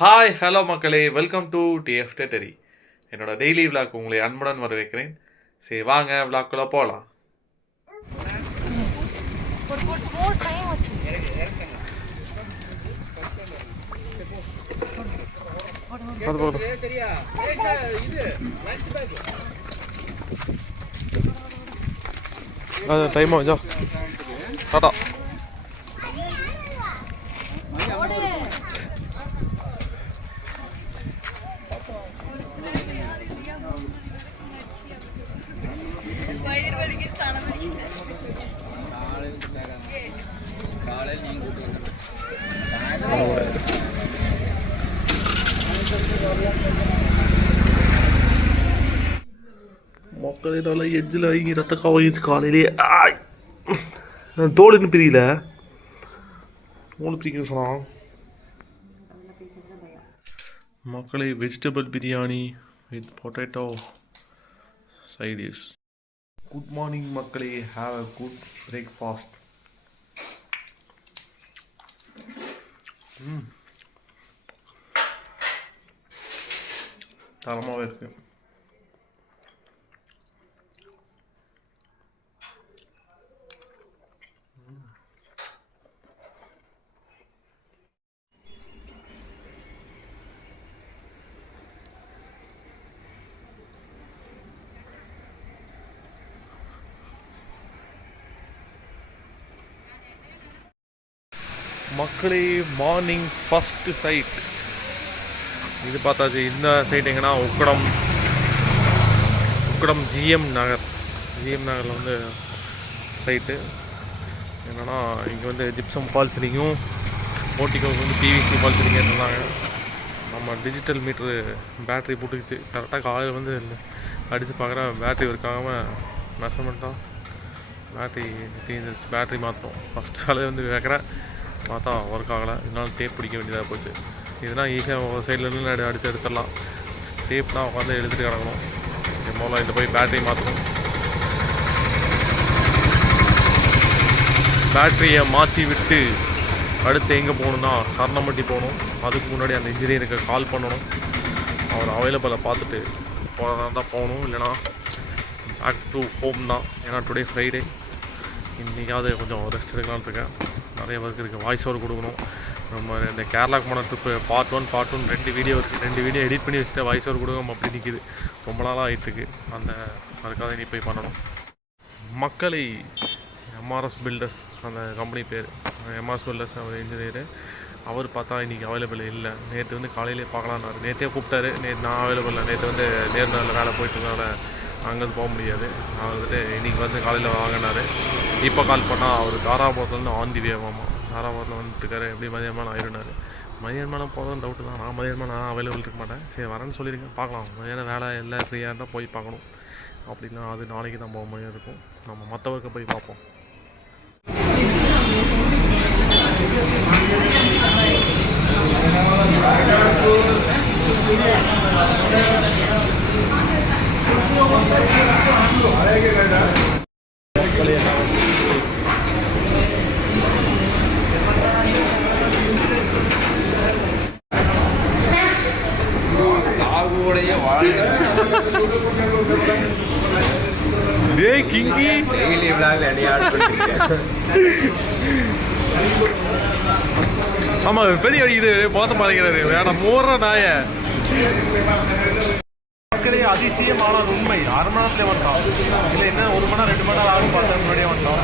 Hi hello மக்களே, welcome to DF டெட்டரி. என்னோட daily vlog உங்களை அன்புடன் வரவேற்கிறேன். சரி வாங்க விளாக்குள்ள போகலாம். டைம் ஆகுதா? டாடா. மக்களே நல்லா எஜ்ஜில் வாங்கி ரத்த காவாயிடுச்சு காலையிலே. தோல் இன்னும் பிரியல, தோல் பிரிக்க சொன்னான். மக்களே vegetable biryani with potato side dish. Good morning மக்களே, ஹாவ் அ குட் பிரேக்ஃபாஸ்ட். தரமாகவே இருக்கு. மக்களே மார்னிங் ஃபஸ்ட்டு சைட் இது பார்த்தாச்சு. இந்த சைட் எங்கன்னா உக்கடம் ஜிஎம் நகரில் வந்து சைட்டு என்னென்னா இங்கே வந்து ஜிப்சம் ஃபால் சீலிங்கும் போர்ட்டிகோவுக்கு வந்து பிவிசி ஃபால் சீலிங்கும் இருந்தாங்க. நம்ம டிஜிட்டல் மீட்ரு பேட்ரி போட்டுக்கிச்சு. கரெக்டாக காலையில் வந்து அடித்து பார்க்குறேன், பேட்ரி ஒர்க் ஆகாமல் மெஷர்மெண்ட்டாக பேட்ரி தீர்ந்துருச்சு. பேட்ரி மாற்றணும். ஃபஸ்ட்டு வேலையை வந்து வைக்கிறேன், பார்த்தா ஒர்க் ஆகலை. இதனால் டேப் பிடிக்க வேண்டியதாக போச்சு. இதனால் ஈஸியாக ஒரு சைட்லேருந்து அடித்து எடுத்துடலாம். டேப்னால் உட்காந்து எடுத்துகிட்டு கிடக்கணும். முதல்ல இதில் போய் பேட்டரி மாற்றணும். பேட்டரியை மாற்றி விட்டு அடுத்து எங்கே போகணுன்னா சரணம்பட்டி போகணும். அதுக்கு முன்னாடி அந்த இன்ஜினியருக்கு கால் பண்ணணும். அவர் அவைலபிளை பார்த்துட்டு போகிறதா தான் போகணும், இல்லைனா பேக் டு ஹோம் தான். ஏன்னா டுடே ஃப்ரைடே, இன்றைக்காவது கொஞ்சம் ரெஸ்ட் எடுக்கலான்னு இருக்கேன். நிறைய ஒர்க் இருக்குது. வாய்ஸ் ஓவர் கொடுக்கணும். நம்ம இந்த கேரளாவுக்கு போன ட்ரிப்பு பார்ட் ஒன் 2 வீடியோ இருக்குது. 2 வீடியோ எடிட் பண்ணி வச்சுட்டு வாய்ஸ் ஓவர் கொடுக்காம அப்படி நிற்கிது. ரொம்ப நாளாக ஆகிட்டுருக்கு. அதுக்காக இனி போய் பண்ணணும். மக்களை எம்ஆர்எஸ் பில்டர்ஸ் அந்த கம்பெனி பேர், எம்ஆர்எஸ் பில்டர்ஸ் அவர் இன்ஜினியரு. அவர் பார்த்தா இன்றைக்கி அவைலபிள் இல்லை. நேற்று வந்து காலையிலே பார்க்கலான்னாரு. நேற்றே கூப்பிட்டாரு. நேற்று நான் அவைலபிள் இல்லை. நேற்று வந்து நேர்நாளில் வேலை போயிட்டுருந்தனால அங்கேருந்து போக முடியாது. நான் வந்துட்டு இன்றைக்கி வந்து காலையில் வாங்கினார். இப்போ கால் பண்ணால் அவர் தாராபுரத்துலேருந்து ஆந்தி வேகமாமா தாராபுரத்தில் வந்துட்டுருக்காரு. எப்படி மதியானம் ஆயிடுனார். மதியானம் போகிறதும் டவுட்டு தான். நான் மதியானம் அவைலபிள் இருக்க மாட்டேன். சரி வரேன்னு சொல்லியிருக்கேன். பார்க்கலாம். மதியானம் வேலை எல்லாம் ஃப்ரீயாக இருந்தால் போய் பார்க்கணும். அப்படின்னா அது நாளைக்கு தான் போக முடியாது இருக்கும். நம்ம மற்றவருக்கு போய் பார்ப்போம். ஆமா பெரிய அடிக்குது, போத்த மாட்டேங்கிறாரு. வேணாம் மூற நாய. மக்களே அதிசயமான உண்மை, 1/2 மணி நேரத்துல வந்துட்டோம். இல்லை என்ன 1 மணி நேரம் 2 மணி நேரம் ஆகும். 10 முன்னாடியே வந்துட்டோம்.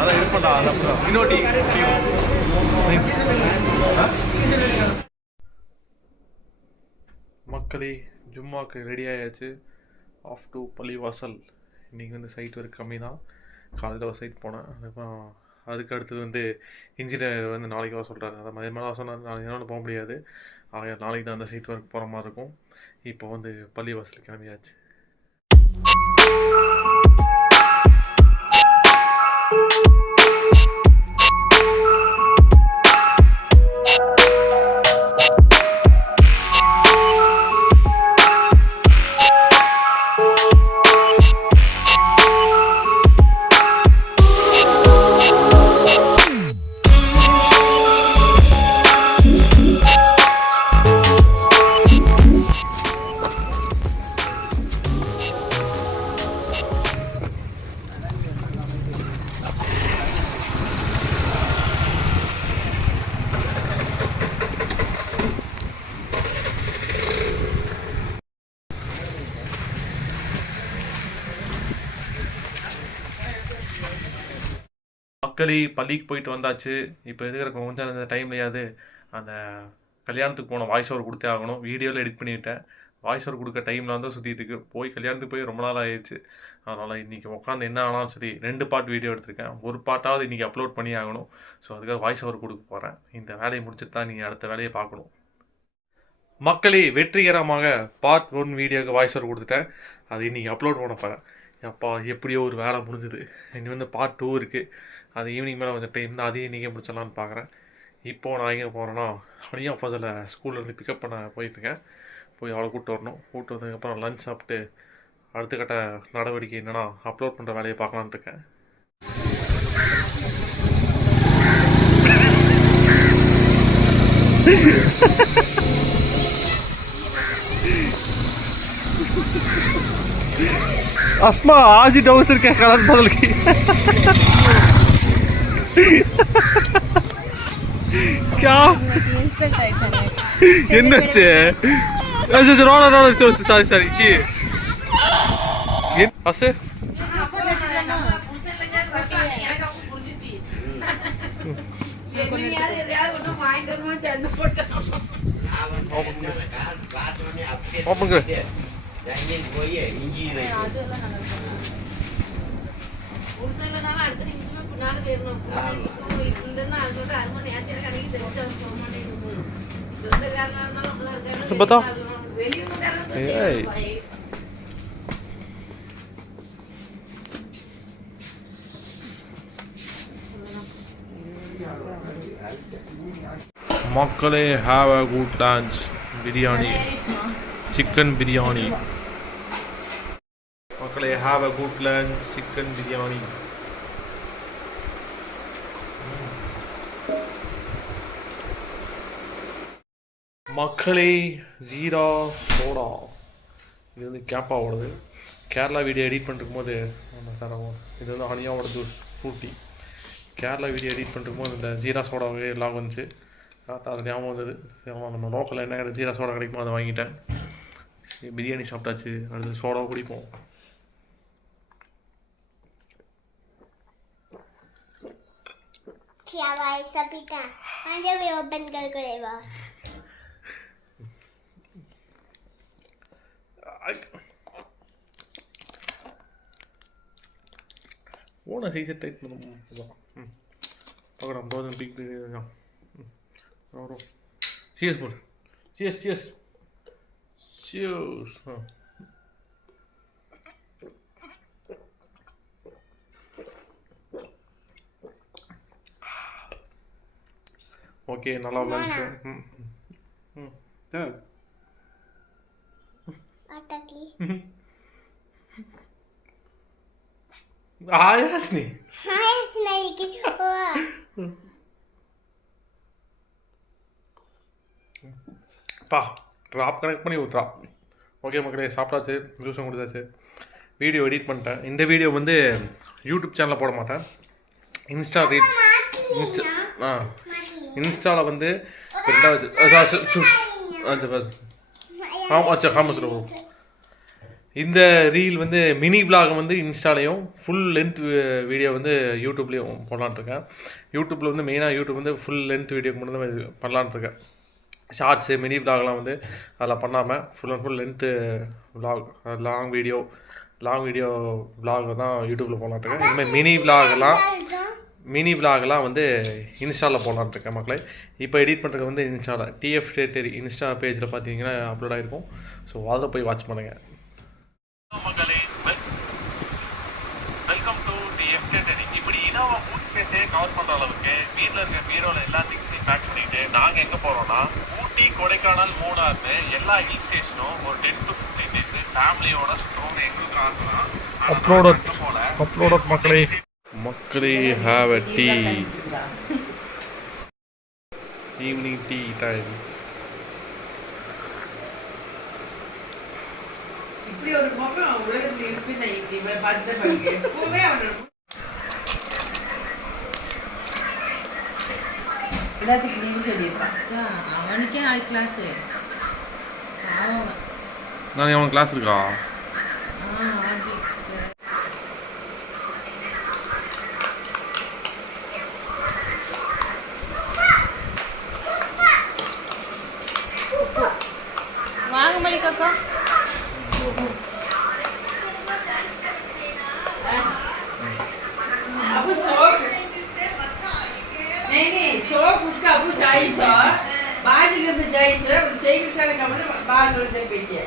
அதான் இருப்பா இன்னொட்டி. மக்களே ஜும்மாவுக்கு ரெடி ஆயாச்சு. ஆஃப் டு பள்ளிவாசல். இன்றைக்கி வந்து சைட் ஒர்க் கம்மி தான். காலையில் ஒரு சைட் போனேன். அதுக்கப்புறம் அதுக்கு அடுத்தது வந்து இன்ஜினியர் வந்து நாளைக்கு வர சொல்கிறாரு. அதை மதியமாக சொன்னார். நாளைக்கு என்னால் போக முடியாது. நாளைக்கு தான் அந்த சைட் ஒர்க் போகிற மாதிரி இருக்கும். இப்போ வந்து பள்ளிவாசல் கிளம்பியாச்சு. மக்களே பள்ளிக்கு போயிட்டு வந்தாச்சு. இப்போ இருக்கிற கொஞ்சம் அந்த டைம்லையாவது அந்த கல்யாணத்துக்கு போன வாய்ஸ் ஓவர் கொடுத்தே ஆகணும். வீடியோவில் எடிட் பண்ணிவிட்டேன். வாய்ஸ் ஓவர் கொடுக்க டைமில் தான் சுற்றிட்டு இருக்கு. போய் கல்யாணத்துக்கு போய் ரொம்ப நாள் ஆயிடுச்சு. அதனால் இன்றைக்கி உட்காந்து என்ன ஆனாலும் சரி 2 பார்ட் வீடியோ எடுத்திருக்கேன். ஒரு பார்ட்டாவது இன்றைக்கி அப்லோட் பண்ணி ஆகணும். ஸோ அதுக்காக வாய்ஸ் ஓவர் கொடுக்க போகிறேன். இந்த வேலையை முடிச்சுட்டு தான் நீங்கள் அடுத்த வேலையை பார்க்கணும். மக்களே வெற்றிகரமாக பார்ட் 1 வீடியோவுக்கு வாய்ஸ் ஓவர் கொடுத்துட்டேன். அது இன்றைக்கி அப்லோட் பண்ண போகிறேன். அப்பா எப்படியோ ஒரு வேலை முடிஞ்சுது. இனி வந்து பார்ட் 2 இருக்குது. அது ஈவினிங் மேலே கொஞ்சம் டைம் தான், அதையும் இன்றைக்கே முடிச்சிடலான்னு பார்க்குறேன். இப்போது நான் எங்கே போகிறேன்னா ஹனியா ஃபசலை ஸ்கூல்லேருந்து பிக்கப் பண்ண போயிட்டுருக்கேன். போய் அவளை கூப்பிட்டு வரணும். கூப்பிட்டு வந்ததுக்கப்புறம் லஞ்ச் சாப்பிட்டு அடுத்த கட்ட நடவடிக்கை என்னென்னா அப்லோட் பண்ணுற வேலையை பார்க்கலான்ட்டு இருக்கேன். अस्मा आज ही डाउसर क्या कलर बदल गई क्या என்னச்சு ரோட ரோட சாரி சாரி கி அசே ஓபன் கர் बताओ மக்களே have a good lunch. biryani chicken biryani மக்களே have a good lunch chicken biryani. மக்களே ஜீரா சோடா இது வந்து கேப்பாவோடது. கேரளா வீடியோ எடிட் பண்ணிருக்கும் போது இது வந்து ஹனியாவோடது ஃப்ரூட்டி. கேரளா வீடியோ எடிட் பண்ணிருக்கும் போது இந்த ஜீரா சோடாவே எல்லாம் வந்துச்சு. அது ஞாபகம் வந்தது. நம்ம லோக்கலில் என்ன கிடையாது, ஜீரா சோடா கிடைக்குமோ அதை வாங்கிட்டேன். சரி பிரியாணி சாப்பிட்டாச்சு, அடுத்து சோடா குடிப்போம். क्या भाई सपीता आज भी ओपन कर करेगा ஓன சைஸ் டைட் பண்ணுவோம். பார்க்கலாம் தோசை பிக் சியர்ஸ் போடு சியர்ஸ் சியர்ஸ் சியர்ஸ். ஓகே நல்லா லஞ்ச். अटकी आयास नहीं की பா ட்ராப் கனெக்ட் பண்ணி ஊற்றுறா. ஓகே மக்களே சாப்பிட்டாச்சு, ஜூஸும் கொடுத்தாச்சு, வீடியோ எடிட் பண்ணிட்டேன். இந்த வீடியோ வந்து யூடியூப் சேனலில் போட மாட்டேன். இன்ஸ்டாவில் வந்து ரெண்டாவது இந்த ரீல் வந்து மினி விலாக் வந்து இன்ஸ்டாலையும் ஃபுல் லென்த் வீடியோ வந்து யூடியூப்லேயும் போடலான்ட்ருக்கேன். யூடியூப்பில் வந்து மெயினாக யூடியூப் வந்து ஃபுல் லென்த் வீடியோக்கு மட்டும் தான் பண்ணலான்ட்ருக்கேன். ஷார்ட்ஸு மினி விலாக்லாம் வந்து அதில் பண்ணாமல் full and full length vlog long video vlog தான் யூடியூப்பில் போடலான்ட்ருக்கேன். இதுமாதிரி மினி விலாகெலாம் வந்து இன்ஸ்டாவில் போடலான்ட்ருக்கேன் மக்களே. இப்போ எடிட் பண்ணுறது வந்து இன்ஸ்டாவில் டிஎஃப் டேட்டரி இன்ஸ்டா பேஜில் பார்த்தீங்கன்னா அப்லோட் ஆகிருக்கும். ஸோ அதில் போய் வாட்ச் பண்ணுங்கள். மக்களே வெல்கம் டு டிஎஃப் டேட்டரி. இப்படி இனோவா பூட் ஸ்பேஸே கவர் பண்ணுற அளவுக்கு வீட்டில் இருக்க பீரோவில் எல்லா திங்ஸையும் பேக் பண்ணிவிட்டு நாங்கள் எங்கே போகிறோன்னா ஊட்டி, கொடைக்கானல், மூணாறு எல்லா ஹில் ஸ்டேஷனும் ஒரு 10 to 15 days ஃபேமிலியோட சுற்றுவோம். எங்களுக்கு ஆசைலாம் அப்லோட் மக்களே. மக்களே have a tea. Evening tea time. இப்படி ஒரு மொபைல் உலகத்துல இருக்குன்னு இவன் பார்த்து பாருங்க. எப்பவுமே எல்லாத்துக்கும் நீங்க சொல்லியிருப்பான். அவனுக்கே 4 கிளாஸ். நான் அவன் கிளாஸ் இருக்கா? அக்கா अब शौक नहीं शौक उसका अब चाहिए सो बाजी के भी चाहिए सो साइकिल का कमरे बाहर चलते पीछे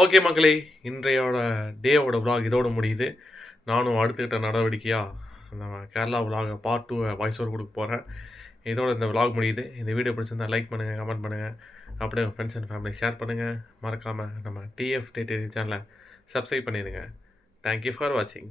ஓகே மக்களே, இன்றையோட டேவோட vlog இதோட முடியுது. நானும் அடுத்துக்கிட்ட நடவடிக்கையாக நம்ம Kerala vlog part 2 voice over கொடுக்க போகிறேன். இதோட இந்த vlog முடியுது. இந்த வீடியோ பிடிச்சிருந்தா லைக் பண்ணுங்கள், கமெண்ட் பண்ணுங்கள், அப்படியே உங்கள் ஃப்ரெண்ட்ஸ் அண்ட் ஃபேமிலி ஷேர் பண்ணுங்கள். மறக்காமல் நம்ம டிஎஃப் டேட்டரி சேனலை சப்ஸ்கிரைப் பண்ணிடுங்க. தேங்க்யூ ஃபார் வாட்சிங்.